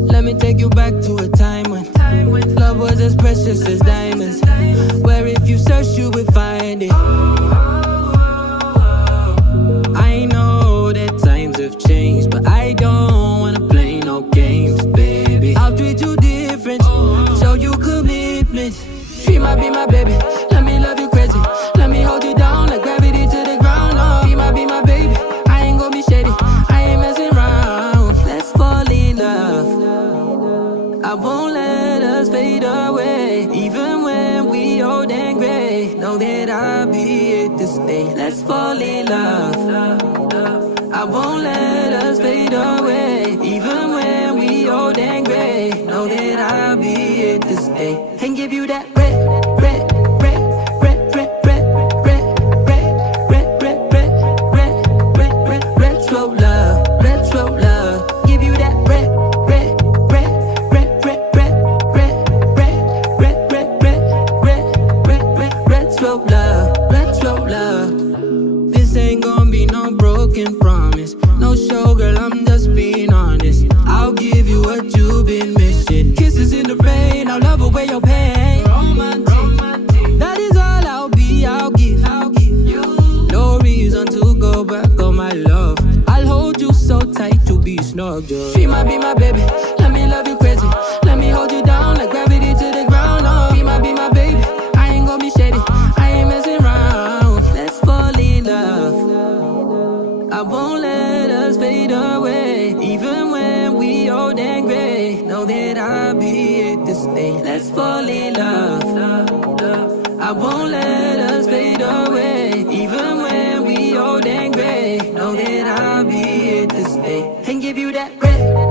Let me take you back to a time when love was as precious as diamonds, where if you search you would find it. I know that times have changed, but I don't wanna play no games, baby. I'll treat you different, show you commitment. She might be my baby, let me love you crazy. Let me hold you down like gravity to the ground. Oh, be my baby, I ain't gonna be shady, I ain't messing around. Let's fall in love, I won't let us fade away. Even when we old and gray, know that I'll be here to stay. Let's fall in love, I won't let us fade away. Even when we old and gray, know that I'll be here to stay. And give you that red, red, red, red, red, red, red, red, red, red, red, red, red, red, retro love, retro love. Give you that red, red, red, red, red, red, red, red, red, red, red, red, red, red, retro love, retro love. This ain't gonna be no broken promise, no show, girl, I'm just being honest. I'll give you what you've been missing. Kisses in the rain, I'll love away your pain. Romantic, that is all I'll be, I'll give you. No reason to go back on my love. I'll hold you so tight, you'll be snug, girl. She might be my baby, let me love you crazy. Let me hold you down like gravity to the ground. Oh, be my baby, I ain't gonna be shady, I ain't messing around. Let's fall in love, I won't let us fade away. Even when we old and gray, know that I'll be here to stay. Let's fall in love, I won't let us fade away. Even when we old and gray, know that I'll be here to stay. And give you that red,